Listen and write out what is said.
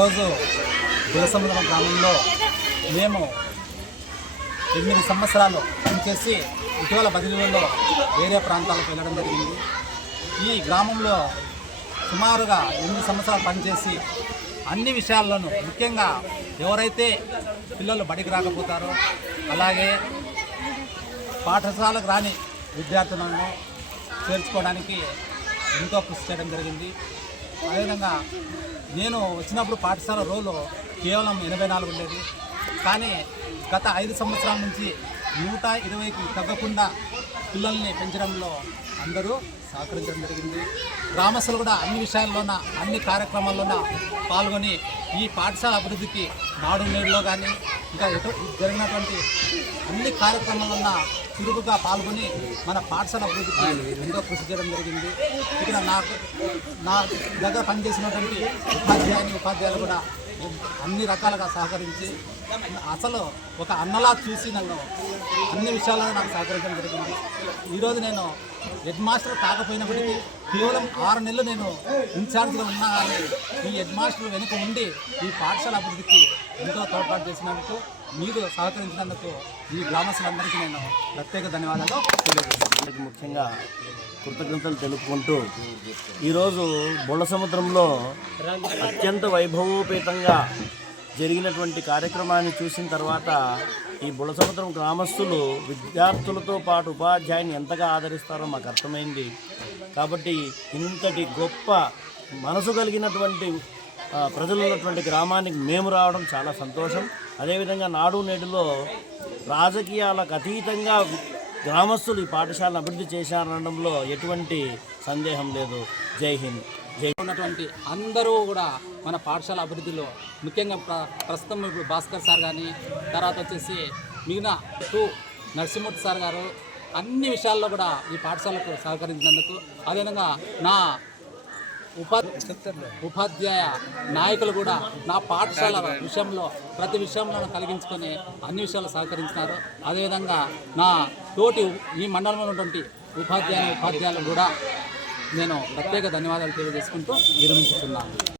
ఈరోజు దేశముద్రం గ్రామంలో మేము 8 సంవత్సరాలు పనిచేసి ఇటీవల బదిలీలో వేరే ప్రాంతాలకు వెళ్ళడం జరిగింది. ఈ గ్రామంలో సుమారుగా 8 సంవత్సరాలు పనిచేసి అన్ని విషయాల్లోనూ ముఖ్యంగా ఎవరైతే పిల్లలు బడికి రాకపోతారో అలాగే పాఠశాలకు రాని విద్యార్థులను చేర్చుకోవడానికి ఎంతో కృషి చేయడం జరిగింది. అదేవిధంగా నేను వచ్చినప్పుడు పాఠశాల రోలు కేవలం 84 ఉండేది. కానీ గత 5 సంవత్సరాల నుంచి 120కి తగ్గకుండా పిల్లల్ని పెంచడంలో అందరూ సహకరించడం జరిగింది. గ్రామస్తులు కూడా అన్ని విషయాల్లోన అన్ని కార్యక్రమాల్లోన పాల్గొని ఈ పాఠశాల అభివృద్ధికి నాడు నేడులో కానీ ఇంకా జరిగినటువంటి అన్ని కార్యక్రమాలన్న చురుకుగా పాల్గొని మన పాఠశాల అభివృద్ధికి ఎంతో కృషి చేయడం జరిగింది. ఇక్కడ నా దగ్గర పనిచేసినటువంటి ఉపాధ్యాయులు కూడా అన్ని రకాలుగా సహకరించి అసలు ఒక అన్నలా చూసి నన్ను అన్ని విషయాల్లో నాకు సహకరించడం జరిగింది. ఈరోజు నేను హెడ్ మాస్టర్ కాకపోయినప్పటికీ కేవలం 6 నెలలు నేను ఇన్ఛార్జ్గా ఉన్నా కానీ ఈ హెడ్ మాస్టర్ వెనుక ఉండి ఈ పాఠశాల అభివృద్ధికి ఎంతో తోడ్పాటు చేసినందుకు, మీరు సహకరించినందుకు ఈ గ్రామస్తులందరికీ నేను ప్రత్యేక ధన్యవాదాలు తెలియజేస్తున్నాను. ముఖ్యంగా కృతజ్ఞతలు తెలుపుకుంటూ ఈరోజు బుళ్ళసముద్రంలో అత్యంత వైభవోపేతంగా జరిగినటువంటి కార్యక్రమాన్ని చూసిన తర్వాత ఈ బుళ్ళసముద్రం గ్రామస్తులు విద్యార్థులతో పాటు ఉపాధ్యాయుని ఎంతగా ఆదరిస్తారో మాకు అర్థమైంది. కాబట్టి ఇంతటి గొప్ప మనసు కలిగినటువంటి ప్రజలు ఉన్నటువంటి గ్రామానికి మేము రావడం చాలా సంతోషం. అదేవిధంగా నాడు నేడులో రాజకీయాలకు అతీతంగా గ్రామస్తులు ఈ పాఠశాలను అభివృద్ధి చేశారనడంలో ఎటువంటి సందేహం లేదు. జై హింద్. ఉన్నటువంటి అందరూ కూడా మన పాఠశాల అభివృద్ధిలో ముఖ్యంగా ప్రస్తుతం ఇప్పుడు భాస్కర్ సార్ కానీ, తర్వాత వచ్చేసి మిగిలిన నరసింహమూర్తి సార్ గారు అన్ని విషయాల్లో కూడా ఈ పాఠశాలకు సహకరించినందుకు, అదేవిధంగా నా ఉపాధ్యాయ నాయకులు కూడా నా పాఠశాల విషయంలో ప్రతి విషయంలో కలిగించుకొని అన్ని విషయాలు సహకరించినారు. అదేవిధంగా నా తోటి ఈ మండలంలో ఉన్నటువంటి ఉపాధ్యాయులు కూడా నేను ప్రత్యేక ధన్యవాదాలు తెలియజేసుకుంటూ విరమించుతున్నాను.